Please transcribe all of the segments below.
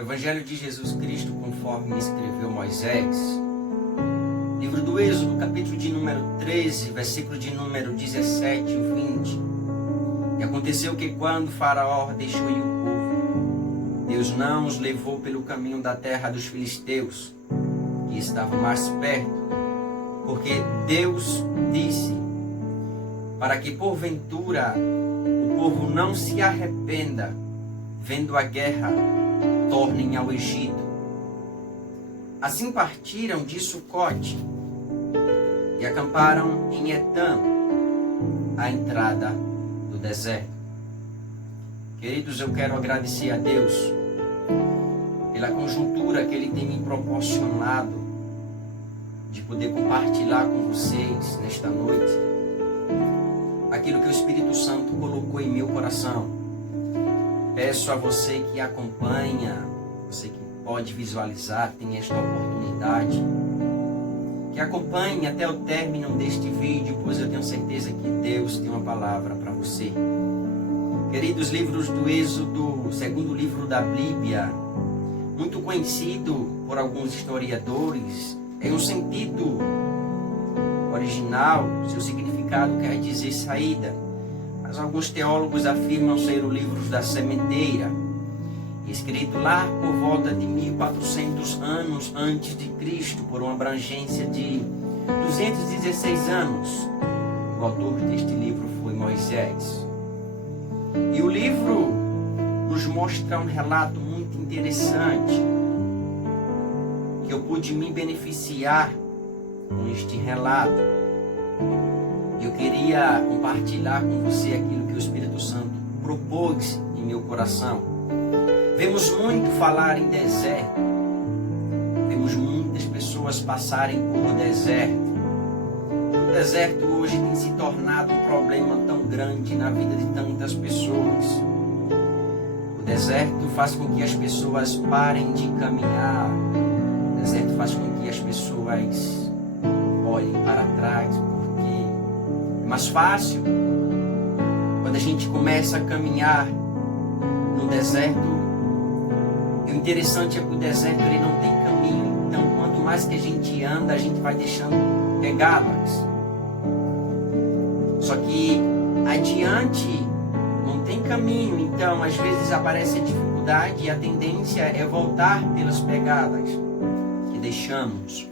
Evangelho de Jesus Cristo, conforme escreveu Moisés. Livro do Êxodo, capítulo de número 13, versículo de número 17 e 20. E aconteceu que quando Faraó deixou ir o povo, Deus não os levou pelo caminho da terra dos filisteus, que estava mais perto, porque Deus disse, para que porventura o povo não se arrependa, vendo a guerra, tornem ao Egito. Assim partiram de Sucote e acamparam em Etam, à entrada do deserto. Queridos, eu quero agradecer a Deus pela conjuntura que Ele tem me proporcionado de poder compartilhar com vocês nesta noite aquilo que o Espírito Santo colocou em meu coração. Peço a você que acompanha, você que pode visualizar, tem esta oportunidade, que acompanhe até o término deste vídeo, pois eu tenho certeza que Deus tem uma palavra para você. Queridos, livros do Êxodo, o segundo livro da Bíblia, muito conhecido por alguns historiadores, em um sentido original, seu significado quer dizer saída. Mas alguns teólogos afirmam ser o livro da sementeira, escrito lá por volta de 1400 anos antes de Cristo, por uma abrangência de 216 anos. O autor deste livro foi Moisés. E o livro nos mostra um relato muito interessante, que eu pude me beneficiar com este relato. Eu queria compartilhar com você aquilo que o Espírito Santo propôs em meu coração. Vemos muito falar em deserto. Vemos muitas pessoas passarem por deserto. O deserto hoje tem se tornado um problema tão grande na vida de tantas pessoas. O deserto faz com que as pessoas parem de caminhar. O deserto faz com que as pessoas olhem para trás. Mais fácil, quando a gente começa a caminhar no deserto, e o interessante é que o deserto ele não tem caminho, então quanto mais que a gente anda, a gente vai deixando pegadas. Só que adiante não tem caminho, então às vezes aparece a dificuldade e a tendência é voltar pelas pegadas que deixamos.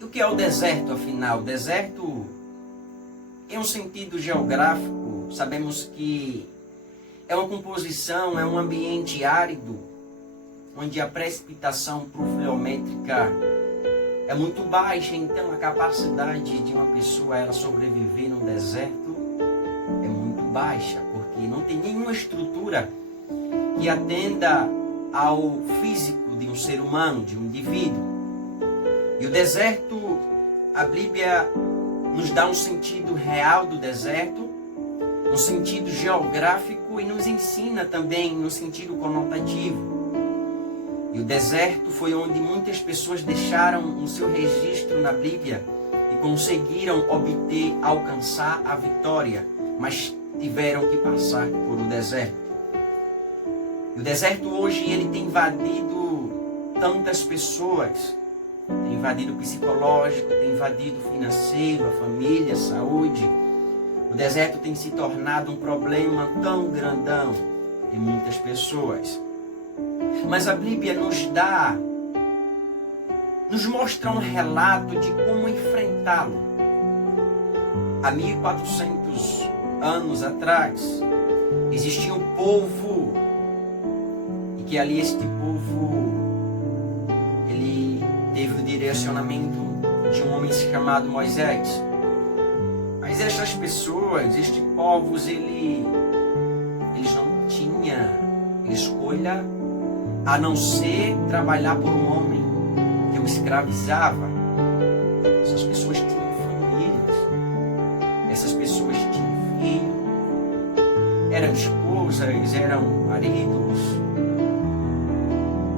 E o que é o deserto, afinal? O deserto, em um sentido geográfico, sabemos que é uma composição, é um ambiente árido, onde a precipitação pluviométrica é muito baixa, então a capacidade de uma pessoa ela sobreviver no deserto é muito baixa, porque não tem nenhuma estrutura que atenda ao físico de um ser humano, de um indivíduo. E o deserto, a Bíblia nos dá um sentido real do deserto, um sentido geográfico e nos ensina também no sentido conotativo. E o deserto foi onde muitas pessoas deixaram o seu registro na Bíblia e conseguiram obter, alcançar a vitória, mas tiveram que passar por um deserto. E o deserto hoje ele tem invadido tantas pessoas. Tem invadido o psicológico, tem invadido o financeiro, a família, a saúde. O deserto tem se tornado um problema tão grandão em muitas pessoas. Mas a Bíblia nos mostra um relato de como enfrentá-lo. Há 1400 anos atrás, existia um povo, e que ali este povo teve o direcionamento de um homem chamado Moisés. Mas estas pessoas, estes povos, eles não tinham escolha a não ser trabalhar por um homem que o escravizava. Essas pessoas tinham famílias, essas pessoas tinham filhos, eram esposas, eram maridos.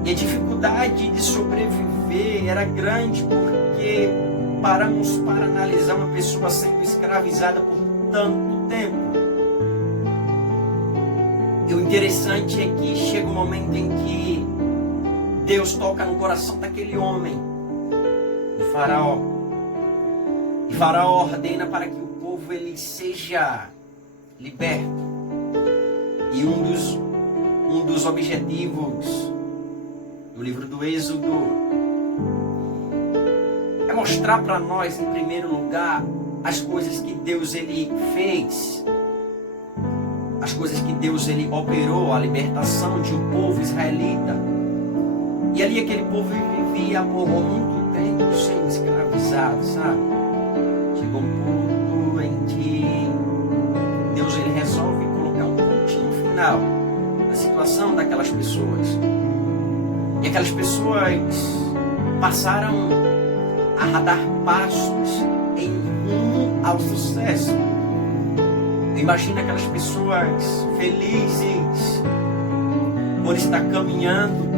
E a dificuldade de sobreviver era grande, porque paramos para analisar uma pessoa sendo escravizada por tanto tempo. E o interessante é que chega um momento em que Deus toca no coração daquele homem, o faraó. E faraó ordena para que o povo ele seja liberto. E um dos objetivos do livro do Êxodo é mostrar para nós, em primeiro lugar, as coisas que Deus ele fez, as coisas que Deus ele operou, a libertação de um povo israelita. E ali aquele povo vivia por muito tempo sendo escravizado, sabe? Chegou um ponto em que Deus ele resolve colocar um pontinho final na situação daquelas pessoas. E aquelas pessoas passaram a dar passos em rumo ao sucesso. Imagina aquelas pessoas felizes por estar caminhando,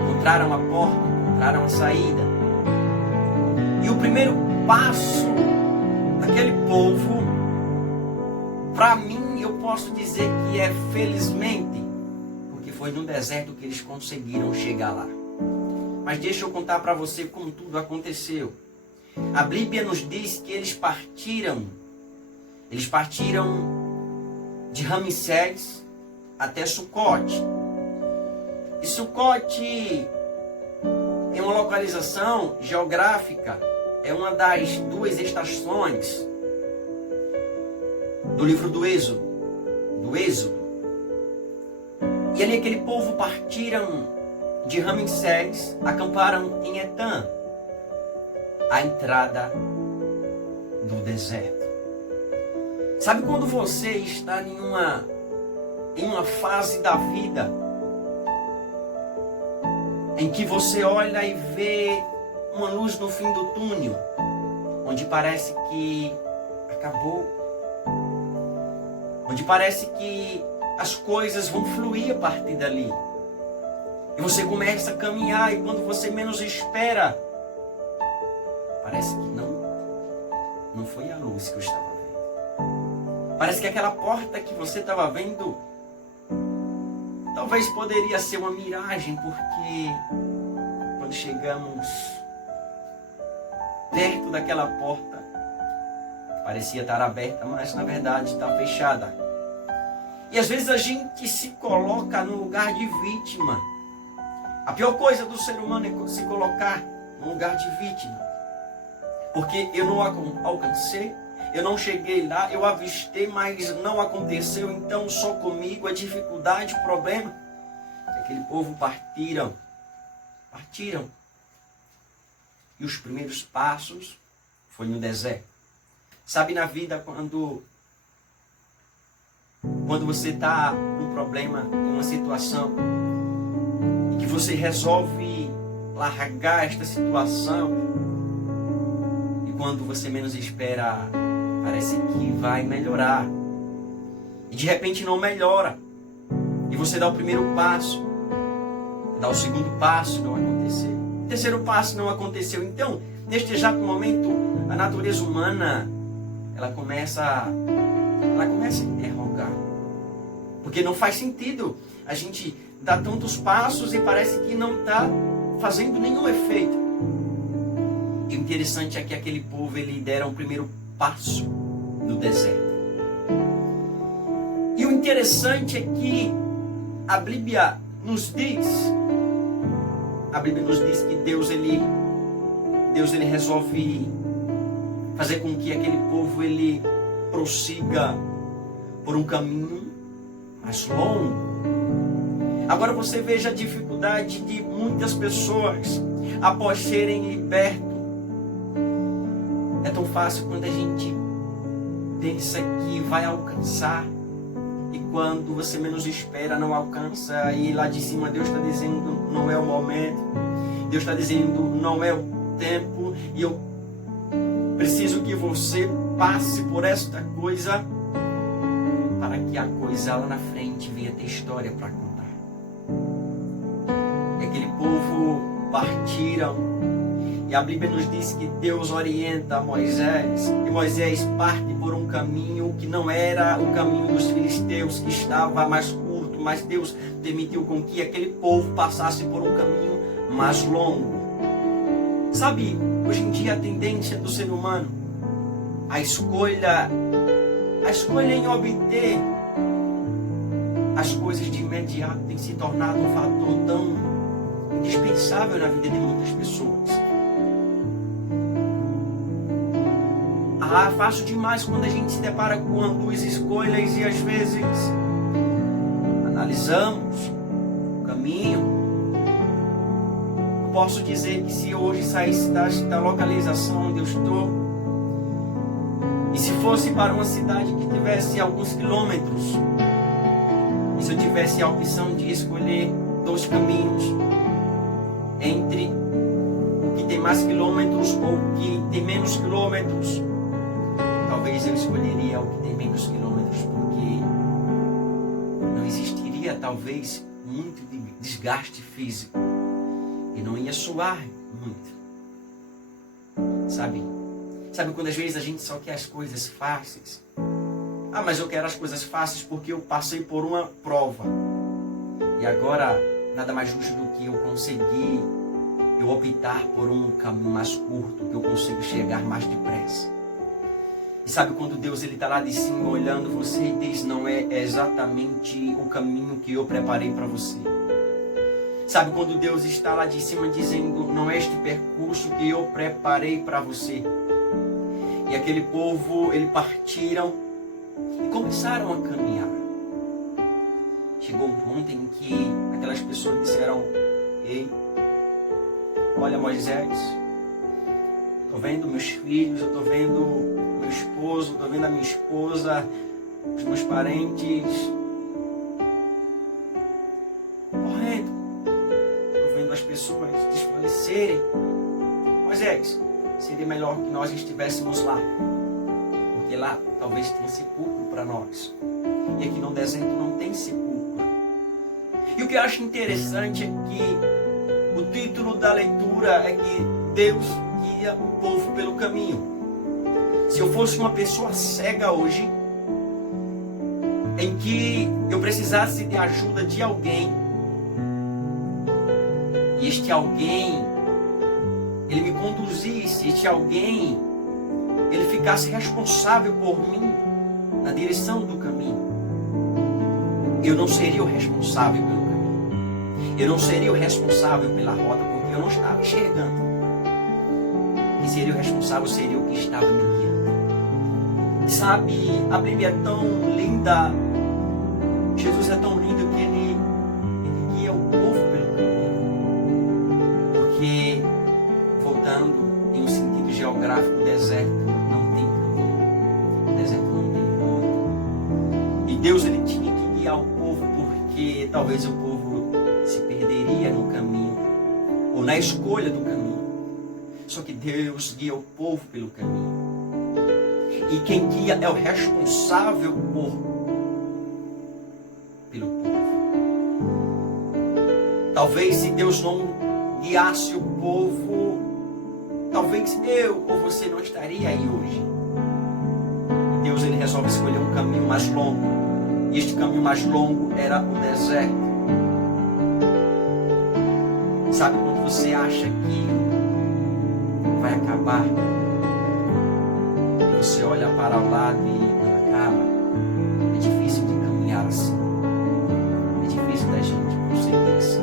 encontraram a porta, encontraram a saída. E o primeiro passo daquele povo, para mim, eu posso dizer que é felizmente, porque foi no deserto que eles conseguiram chegar lá. Mas deixa eu contar para você como tudo aconteceu. A Bíblia nos diz que eles partiram de Ramsés até Sucote. E Sucote é uma localização geográfica, é uma das duas estações do livro do Êxodo. E ali aquele povo partiram de Ramsés, acamparam em Etã, a entrada do deserto. Sabe quando você está em uma fase da vida em que você olha e vê uma luz no fim do túnel, onde parece que acabou, onde parece que as coisas vão fluir a partir dali. E você começa a caminhar e quando você menos espera, parece que não foi a luz que eu estava vendo. Parece que aquela porta que você estava vendo talvez poderia ser uma miragem, porque quando chegamos perto daquela porta, parecia estar aberta, mas na verdade está fechada. E às vezes a gente se coloca no lugar de vítima. A pior coisa do ser humano é se colocar no lugar de vítima. Porque eu não alcancei, eu não cheguei lá, eu avistei, mas não aconteceu, então só comigo a dificuldade, o problema. Aquele povo partiram. E os primeiros passos foi no deserto. Sabe, na vida, quando você está num problema, em uma situação, e que você resolve largar esta situação, e quando você menos espera, parece que vai melhorar. E de repente não melhora. E você dá o primeiro passo, dá o segundo passo, não aconteceu. O terceiro passo não aconteceu. Então, neste exato momento, a natureza humana, ela começa a interrogar. Porque não faz sentido a gente dar tantos passos e parece que não está fazendo nenhum efeito. E o interessante é que aquele povo, ele deram o primeiro passo no deserto. E o interessante é que a Bíblia nos diz que Deus ele resolve fazer com que aquele povo ele prossiga por um caminho mais longo. Agora você veja a dificuldade de muitas pessoas após serem libertos. É tão fácil quando a gente pensa que vai alcançar e quando você menos espera não alcança, e lá de cima Deus está dizendo não é o momento, Deus está dizendo não é o tempo, e eu preciso que você passe por esta coisa para que a coisa lá na frente venha ter história para contar. E aquele povo partiram E a Bíblia nos diz que Deus orienta Moisés, e Moisés parte por um caminho que não era o caminho dos filisteus, que estava mais curto, mas Deus permitiu com que aquele povo passasse por um caminho mais longo. Sabe, hoje em dia a tendência do ser humano, a escolha em obter as coisas de imediato tem se tornado um fator tão indispensável na vida de muitas pessoas. Fácil demais quando a gente se depara com duas escolhas e às vezes analisamos o caminho. Eu posso dizer que se hoje saísse da localização onde eu estou, e se fosse para uma cidade que tivesse alguns quilômetros, e se eu tivesse a opção de escolher 2 caminhos entre o que tem mais quilômetros ou o que tem menos quilômetros, talvez eu escolheria o que tem menos quilômetros, porque não existiria talvez muito desgaste físico e não ia suar muito. Sabe quando às vezes a gente só quer as coisas fáceis? Mas eu quero as coisas fáceis porque eu passei por uma prova. E agora, nada mais justo do que eu optar por um caminho mais curto, que eu consigo chegar mais depressa. E sabe quando Deus está lá de cima olhando você e diz, não é exatamente o caminho que eu preparei para você. Sabe quando Deus está lá de cima dizendo, não é este percurso que eu preparei para você. E aquele povo, eles partiram e começaram a caminhar. Chegou um ponto em que aquelas pessoas disseram, ei, olha Moisés, estou vendo meus filhos, eu estou vendo meu esposo, estou vendo a minha esposa, os meus parentes morrendo, estou vendo as pessoas desfalecerem. Moisés, seria melhor que nós estivéssemos lá, porque lá talvez tenha sepulcro para nós, e aqui no deserto não tem sepulcro. E o que eu acho interessante é que o título da leitura é que Deus guia o povo pelo caminho. Se eu fosse uma pessoa cega hoje, em que eu precisasse de ajuda de alguém, e este alguém, ele me conduzisse, este alguém, ele ficasse responsável por mim, na direção do caminho, eu não seria o responsável pelo caminho. Eu não seria o responsável pela rota, porque eu não estava enxergando. Quem seria o responsável seria o que estava me guiando. Sabe, a Bíblia é tão linda, Jesus é tão lindo que ele guia o povo pelo caminho. Porque, voltando em um sentido geográfico, o deserto não tem caminho. O deserto não tem rota. E Deus, ele tinha que guiar o povo, porque talvez o povo se perderia no caminho, ou na escolha do caminho. Só que Deus guia o povo pelo caminho. E quem guia é o responsável pelo povo. Talvez se Deus não guiasse o povo, talvez eu ou você não estaria aí hoje. E Deus, ele resolve escolher um caminho mais longo. E este caminho mais longo era o deserto. Sabe quando você acha que vai acabar? E você olha para o lado e não acaba. É difícil de caminhar assim. É difícil da gente conseguir assim.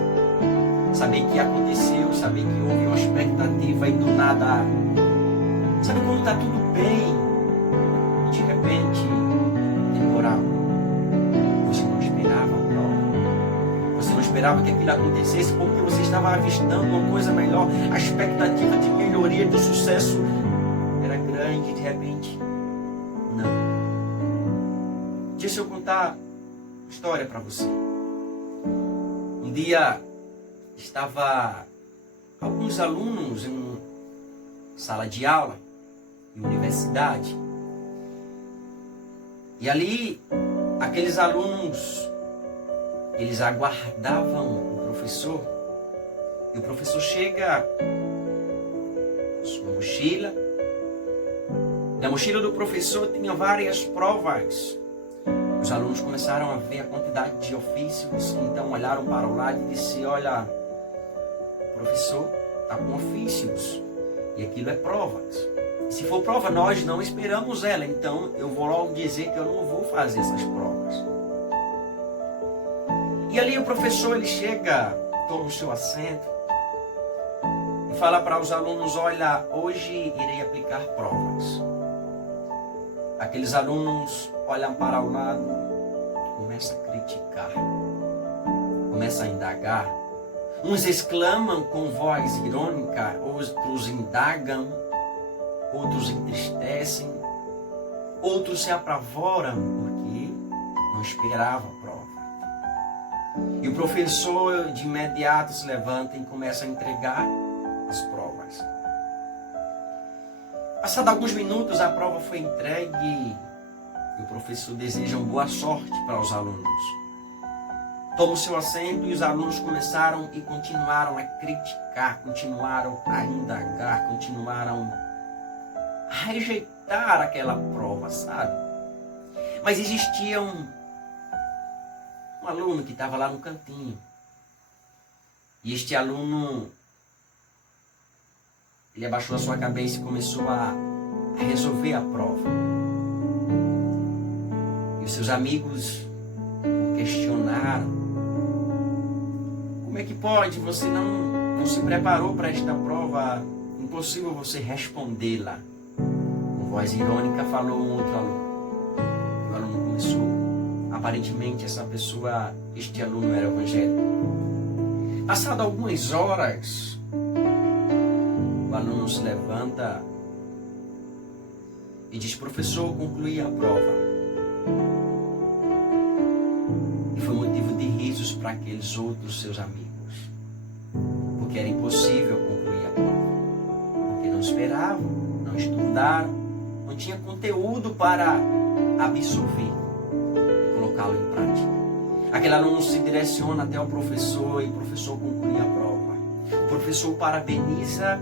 Saber que aconteceu, saber que houve uma expectativa e do nada. Sabe quando está tudo bem e de repente, temporal. Você não esperava a prova. Você não esperava que aquilo acontecesse porque você estava avistando uma coisa melhor. A expectativa de melhoria, de sucesso era grande, de repente, não. Deixa eu contar uma história para você. Um dia estava alguns alunos em uma sala de aula, em universidade, e ali aqueles alunos, eles aguardavam o professor, e o professor chega sua mochila. Na mochila do professor tinha várias provas. Os alunos começaram a ver a quantidade de ofícios, então olharam para o lado e disseram: olha, o professor está com ofícios e aquilo é provas. E se for prova, nós não esperamos ela, então eu vou logo dizer que eu não vou fazer essas provas. E ali o professor ele chega, toma o seu assento e fala para os alunos: olha, hoje irei aplicar provas. Aqueles alunos olham para o lado, começam a criticar, começam a indagar. Uns exclamam com voz irônica, outros indagam, outros entristecem, outros se apavoram porque não esperavam a prova. E o professor de imediato se levanta e começa a entregar as provas. Passados alguns minutos, a prova foi entregue e o professor deseja boa sorte para os alunos. Toma o seu assento e os alunos começaram e continuaram a criticar, continuaram a indagar, continuaram a rejeitar aquela prova, sabe? Mas existia um aluno que estava lá no cantinho. E este aluno, ele abaixou a sua cabeça e começou a resolver a prova. E os seus amigos o questionaram: como é que pode? Você não se preparou para esta prova? Impossível você respondê-la. Com voz irônica falou um outro aluno. O aluno começou. Aparentemente este aluno era evangélico. Passado algumas horas, o aluno se levanta e diz: professor, concluí a prova. E foi motivo de risos para aqueles outros seus amigos, porque era impossível concluir a prova, porque não esperavam, não estudaram, não tinha conteúdo para absorver e colocá-lo em prática. Aquele aluno se direciona até o professor e o professor conclui a prova. O professor parabeniza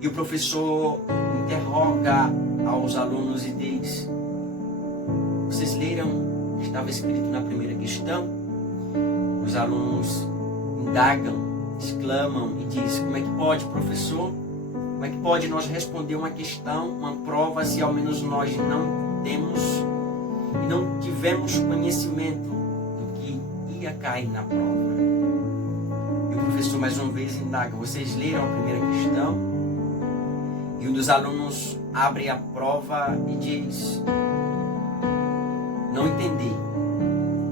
e o professor interroga aos alunos e diz: vocês leram o que estava escrito na primeira questão? Os alunos indagam, exclamam e dizem: como é que pode, professor? Como é que pode nós responder uma questão, uma prova, se ao menos nós não temos e não tivemos conhecimento do que ia cair na prova? E o professor mais uma vez indaga: vocês leram a primeira questão? E um dos alunos abre a prova e diz: não entendi.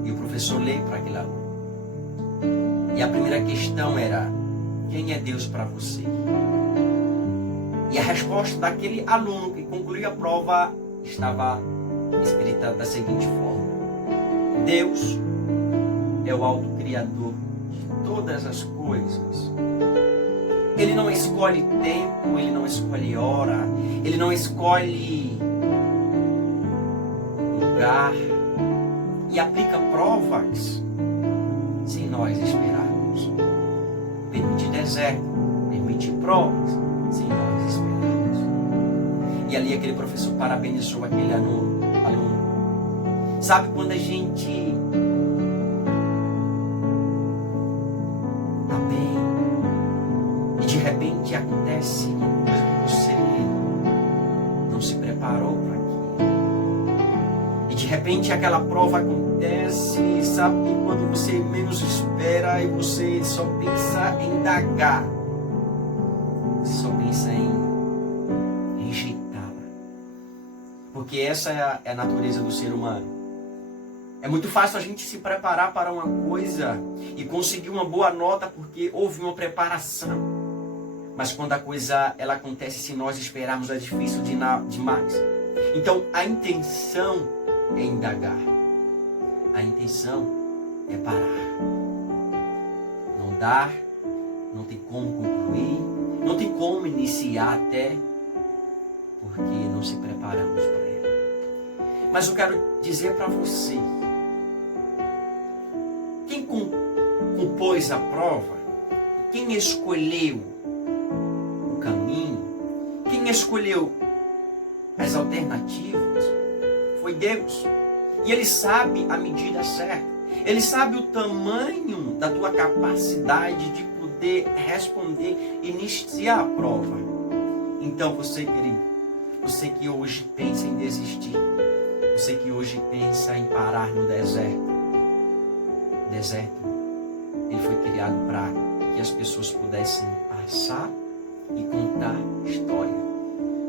E o professor lê para aquele aluno. E a primeira questão era: quem é Deus para você? E a resposta daquele aluno que concluiu a prova estava escrita da seguinte forma: Deus é o autocriador de todas as coisas. Ele não escolhe tempo, ele não escolhe hora, ele não escolhe lugar e aplica provas sem nós esperarmos. Permite deserto, permite provas sem nós esperarmos. E ali aquele professor parabenizou aquele aluno. Sabe quando a gente de repente acontece uma coisa que você não se preparou para aquilo. E de repente aquela prova acontece, sabe, quando você menos espera e você só pensa em indagar. Você só pensa em rejeitá-la. Porque essa é a natureza do ser humano. É muito fácil a gente se preparar para uma coisa e conseguir uma boa nota porque houve uma preparação. Mas quando a coisa ela acontece, se nós esperarmos, é difícil demais. Então a intenção é indagar. A intenção é parar. Não dar, não tem como concluir, não tem como iniciar até, porque não se preparamos para ela. Mas eu quero dizer para você, quem compôs a prova, quem escolheu o caminho, Quem escolheu as alternativas foi Deus. E Ele sabe a medida certa. Ele sabe o tamanho da tua capacidade de poder responder e iniciar a prova. Então você, querido, você que hoje pensa em desistir, você que hoje pensa em parar no deserto, ele foi criado para que as pessoas pudessem passar e contar história.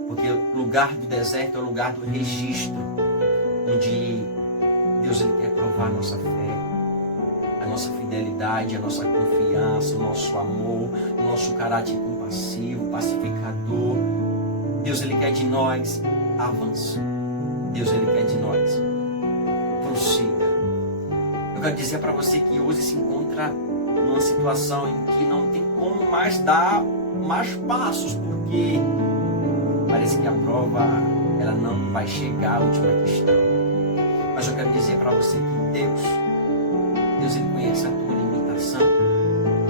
Porque o lugar do deserto é o lugar do registro, onde Deus ele quer provar a nossa fé, a nossa fidelidade, a nossa confiança, o nosso amor, o nosso caráter compassivo, pacificador. Deus ele quer de nós avance. Deus ele quer de nós prossiga. Eu quero dizer para você que hoje se encontra numa situação em que não tem como mais dar mais passos, porque parece que a prova ela não vai chegar à última questão. Mas eu quero dizer para você que Deus ele conhece a tua limitação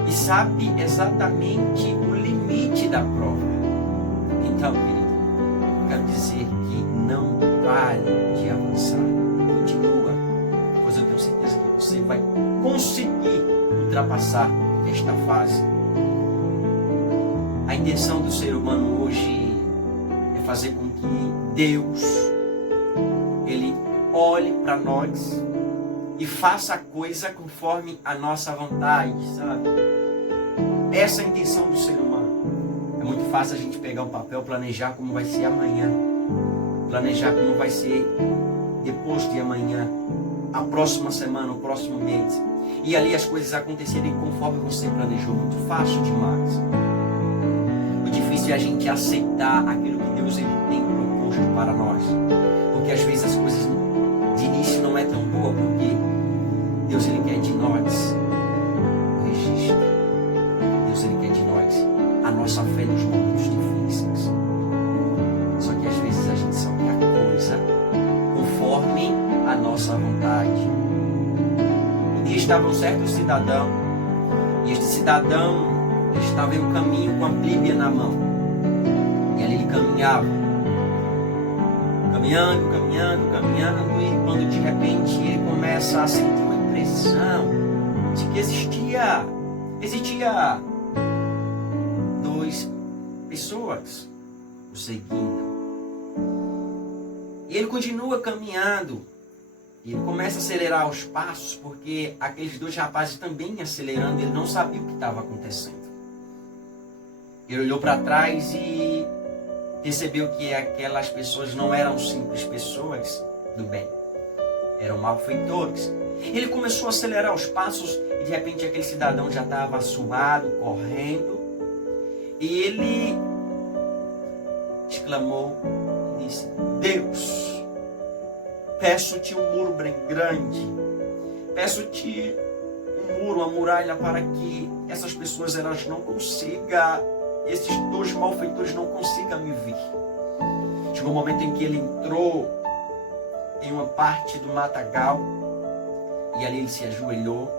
e sabe exatamente o limite da prova. Então, querido, eu quero dizer que não pare de avançar. Continua, pois eu tenho certeza que você vai conseguir ultrapassar esta fase. A intenção do ser humano hoje é fazer com que Deus ele olhe para nós e faça a coisa conforme a nossa vontade, sabe? Essa é a intenção do ser humano. É muito fácil a gente pegar um papel, planejar como vai ser amanhã, planejar como vai ser depois de amanhã, a próxima semana, o próximo mês, e ali as coisas acontecerem conforme você planejou. Muito fácil demais. O difícil é a gente aceitar aquilo que Deus ele tem proposto para nós, porque às vezes as coisas de início não é tão boa, porque Deus ele quer de nós o registro. Deus ele quer de nós a nossa fé nos momentos difíceis. Só que às vezes a gente só quer a coisa conforme a nossa vontade. Um dia estava um certo cidadão, e este cidadão estava em um caminho com a Bíblia na mão, e ali ele caminhava, caminhando, e quando de repente ele começa a sentir uma impressão de que existia duas pessoas o seguindo. E ele continua caminhando, e ele começa a acelerar os passos, porque aqueles dois rapazes também acelerando, ele não sabia o que estava acontecendo. Ele olhou para trás e percebeu que aquelas pessoas não eram simples pessoas do bem, eram malfeitores. Ele começou a acelerar os passos e de repente aquele cidadão já estava suado, correndo, e ele exclamou e disse: Deus, peço-te um muro bem grande, peço-te um muro, uma muralha, para que essas pessoas elas não consigam, esses dois malfeitores não consigam me ver. Chegou um momento em que ele entrou em uma parte do matagal, e ali ele se ajoelhou,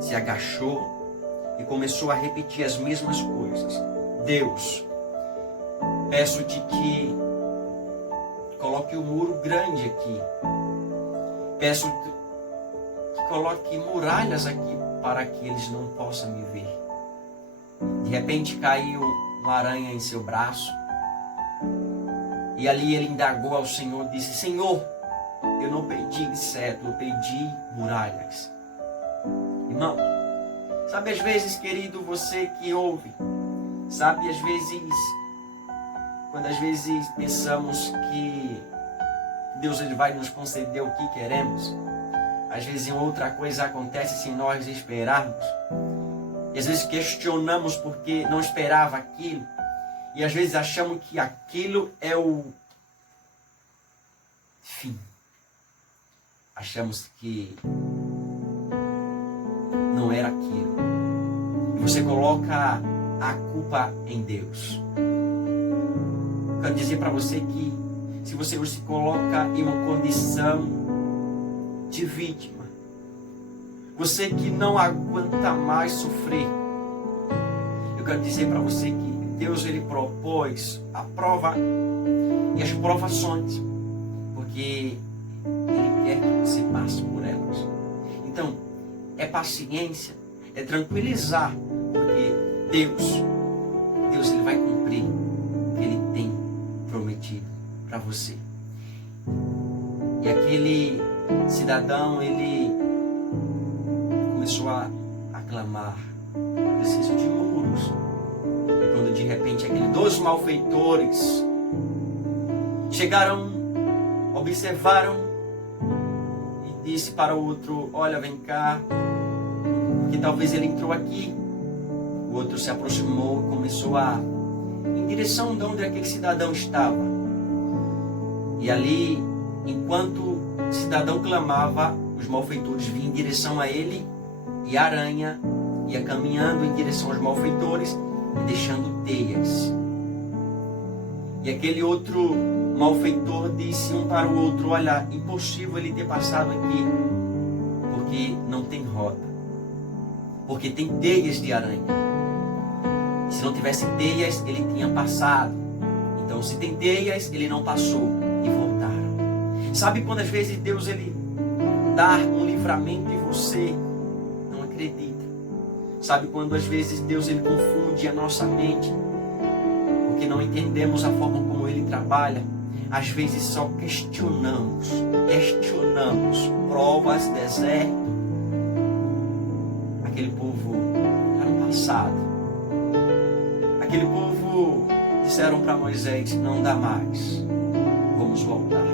se agachou e começou a repetir as mesmas coisas. Deus, peço-te que coloque um muro grande aqui. Peço que coloque muralhas aqui para que eles não possam me ver. De repente caiu uma aranha em seu braço. E ali ele indagou ao Senhor, disse: Senhor, eu não pedi cetro, eu pedi muralhas. Irmão, sabe às vezes, querido, você que ouve, sabe às vezes, quando às vezes pensamos que Deus ele vai nos conceder o que queremos, às vezes outra coisa acontece sem nós esperarmos. E às vezes questionamos porque não esperava aquilo. E às vezes achamos que aquilo é o fim. Achamos que não era aquilo. E você coloca a culpa em Deus. Eu quero dizer para você que se você hoje se coloca em uma condição de vítima, você que não aguenta mais sofrer, eu quero dizer para você que Deus ele propôs a prova e as provações, porque Ele quer que você passe por elas. Então, é paciência, é tranquilizar, porque Deus ele vai cumprir o que Ele tem prometido para você. E aquele cidadão, ele começou a clamar: preciso de muros. E quando de repente aqueles 2 malfeitores chegaram, observaram e disse para o outro: olha, vem cá, porque talvez ele entrou aqui. O outro se aproximou, começou em direção de onde aquele cidadão estava. E ali, enquanto o cidadão clamava, os malfeitores vinham em direção a ele, e a aranha ia caminhando em direção aos malfeitores e deixando teias. E aquele outro malfeitor disse um para o outro: olha, impossível ele ter passado aqui, porque não tem rota, porque tem teias de aranha. Se não tivesse teias, ele tinha passado. Então, se tem teias, ele não passou. E voltaram. Sabe quando às vezes Deus ele dá um livramento e você não acredita? Sabe quando às vezes Deus ele confunde a nossa mente, porque não entendemos a forma como Ele trabalha? Às vezes só questionamos provas, deserto. Aquele povo lá no passado, aquele povo disseram para Moisés: não dá mais, vamos voltar.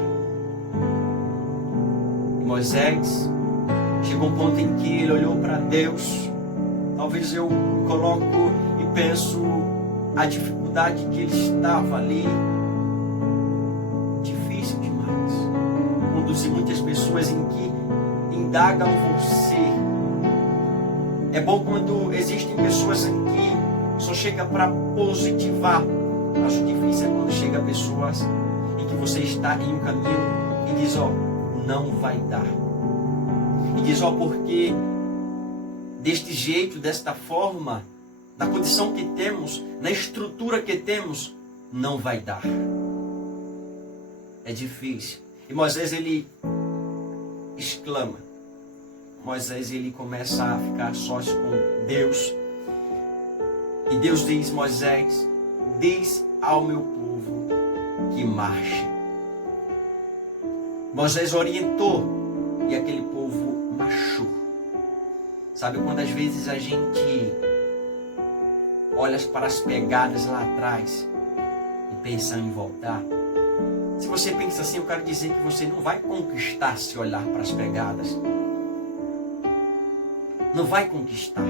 E Moisés chegou um ponto em que ele olhou para Deus. Talvez eu coloco e penso a dificuldade que ele estava ali, difícil demais. Conduzir muitas pessoas em que indagam você. É bom quando existem pessoas em que só chega para positivar, mas o difícil é quando chega pessoas em que você está em um caminho e diz: ó, não vai dar. E diz: ó, porque deste jeito, desta forma, na condição que temos, na estrutura que temos, não vai dar. É difícil. E Moisés ele exclama. Moisés ele começa a ficar sós com Deus. E Deus diz: Moisés, diz ao meu povo que marche. Moisés orientou e aquele povo marchou. Sabe quando às vezes a gente olha para as pegadas lá atrás e pensa em voltar? Se você pensa assim, eu quero dizer que você não vai conquistar se olhar para as pegadas. Não vai conquistar.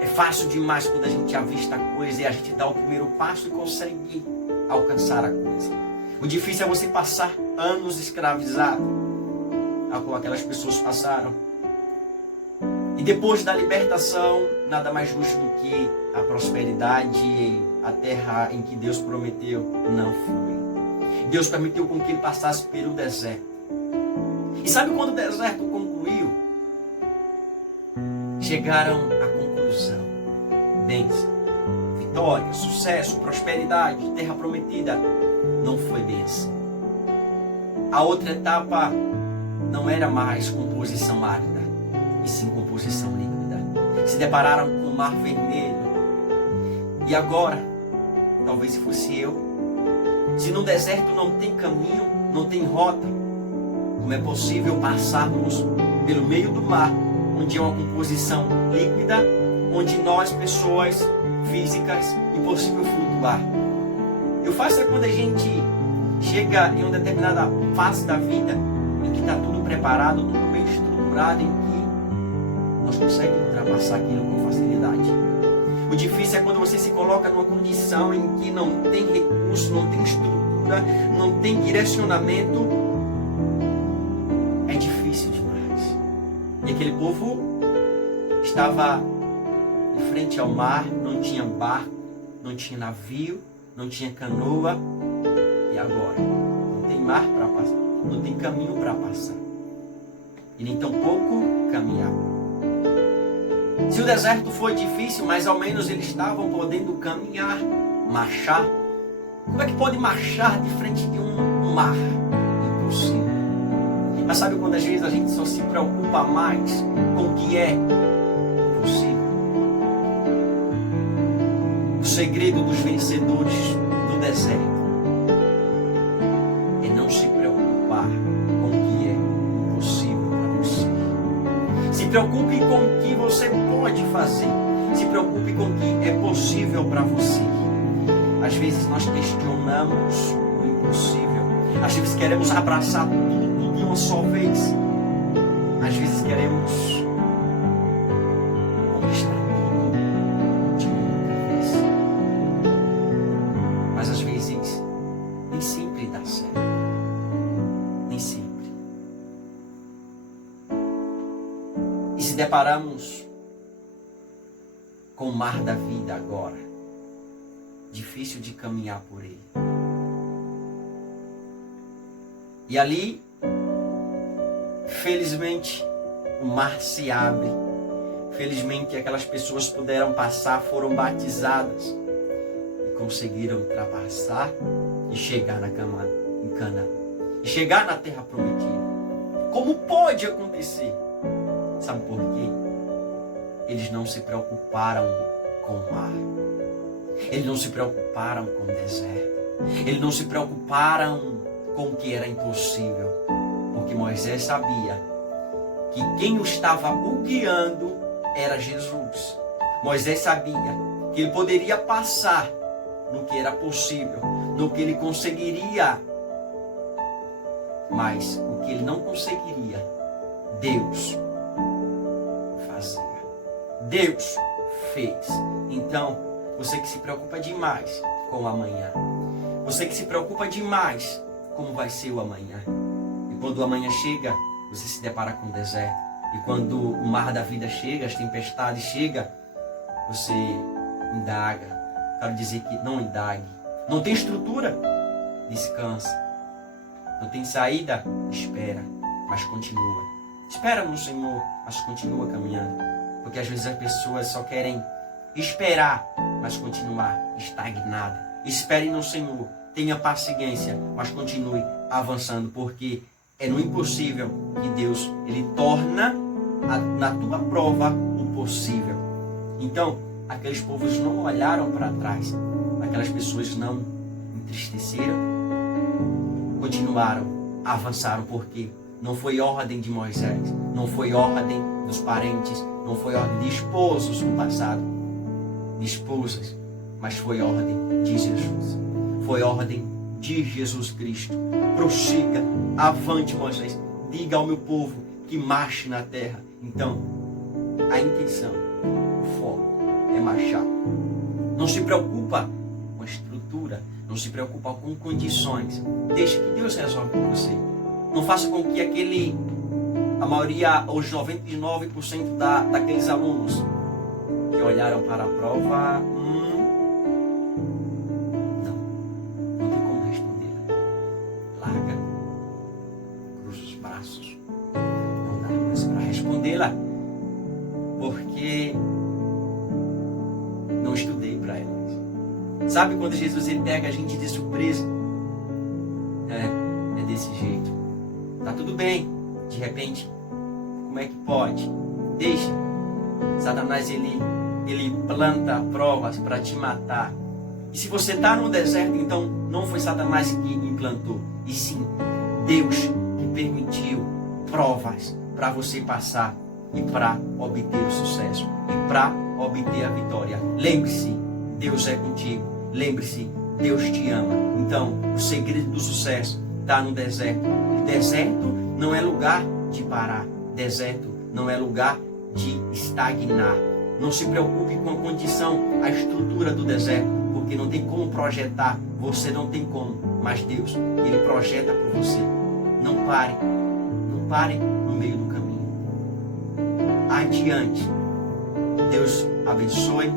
É fácil demais quando a gente avista a coisa e a gente dá o primeiro passo e consegue alcançar a coisa. O difícil é você passar anos escravizado, como aquelas pessoas passaram. E depois da libertação, nada mais justo do que a prosperidade e a terra em que Deus prometeu não foi. Deus permitiu com que ele passasse pelo deserto. E sabe quando o deserto concluiu? Chegaram à conclusão: bênção, vitória, sucesso, prosperidade, terra prometida. Não foi bem assim. A outra etapa não era mais composição árida, e sim composição líquida. Se depararam com o Mar Vermelho. E agora, talvez se fosse eu, se no deserto não tem caminho, não tem rota, como é possível passarmos pelo meio do mar, onde é uma composição líquida, onde nós, pessoas físicas, impossível flutuar? Eu faço é quando a gente chega em uma determinada fase da vida, em que está tudo preparado, tudo bem estruturado, em que nós conseguimos ultrapassar aquilo com facilidade. O difícil é quando você se coloca numa condição em que não tem recurso, não tem estrutura, não tem direcionamento. É difícil demais. E aquele povo estava em frente ao mar, não tinha barco, não tinha navio, não tinha canoa. E agora? Não tem mar para passar, não tem caminho para passar. E nem tampouco caminhar. Se o deserto foi difícil, mas ao menos eles estavam podendo caminhar, marchar. Como é que pode marchar de frente de um mar? Impossível. Mas sabe quando às vezes a gente só se preocupa mais com o que é possível? O segredo dos vencedores do deserto é não se preocupar com o que é impossível para você. Se preocupe com o que você pode fazer. Se preocupe com o que é possível para você. Às vezes nós questionamos o impossível. Às vezes queremos abraçar tudo de uma só vez. Às vezes queremos conquistar tudo de uma vez. Mas às vezes nem sempre dá certo. Nem sempre. E se deparamos com o mar da vida agora, difícil de caminhar por ele. E ali, felizmente, o mar se abre. Felizmente, aquelas pessoas puderam passar, foram batizadas e conseguiram ultrapassar e chegar em Canaã. E chegar na terra prometida. Como pode acontecer? Sabe por quê? Eles não se preocuparam com o mar. Eles não se preocuparam com o deserto. Eles não se preocuparam com o que era impossível. Porque Moisés sabia que quem o estava o guiando era Jesus. Moisés sabia que ele poderia passar no que era possível, no que ele conseguiria. Mas o que ele não conseguiria, Deus fazia. Deus fez. Então, você que se preocupa demais com o amanhã. Você que se preocupa demais como vai ser o amanhã. E quando o amanhã chega, você se depara com o deserto. E quando o mar da vida chega, as tempestades chegam, você indaga. Quero dizer que não indague. Não tem estrutura? Descansa. Não tem saída? Espera, mas continua. Espera no Senhor, mas continua caminhando. Porque às vezes as pessoas só querem esperar, mas continuar estagnada. Espere no Senhor, tenha paciência, mas continue avançando, porque é no impossível que Deus ele torna na tua prova o possível. Então, aqueles povos não olharam para trás, aquelas pessoas não entristeceram, continuaram, avançaram, porque não foi ordem de Moisés, não foi ordem dos parentes, não foi ordem de esposos no passado, de esposas, mas foi ordem de Jesus. Foi ordem de Jesus Cristo. Prossiga, avante, Moisés. Diga ao meu povo que marche na terra. Então, a intenção, o foco é marchar. Não se preocupa com a estrutura, não se preocupa com condições. Deixe que Deus resolve com você. Não faça com que a maioria, os 99% daqueles alunos que olharam para a prova, não tem como responder. Larga, cruza os braços. Não dá mais para respondê-la, porque não estudei para elas. Sabe quando Jesus ele pega a gente de surpresa? É desse jeito. Tá tudo bem, de repente, como é que pode? Deixa. Satanás ele planta provas para te matar. E se você está no deserto, então não foi Satanás que implantou, e sim Deus que permitiu provas para você passar e para obter o sucesso e para obter a vitória. Lembre-se, Deus é contigo. Lembre-se, Deus te ama. Então, o segredo do sucesso está no deserto. O deserto não é lugar de parar. Deserto não é lugar de estagnar. Não se preocupe com a condição, a estrutura do deserto, porque não tem como projetar. Você não tem como, mas Deus, Ele projeta por você. Não pare. Não pare no meio do caminho. Adiante. Deus abençoe.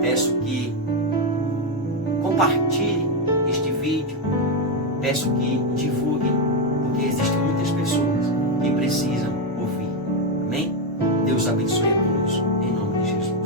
Peço que compartilhe este vídeo. Peço que divulguem, porque existem muitas pessoas que precisam ouvir. Amém? Deus abençoe a todos. Deus, em nome de Jesus.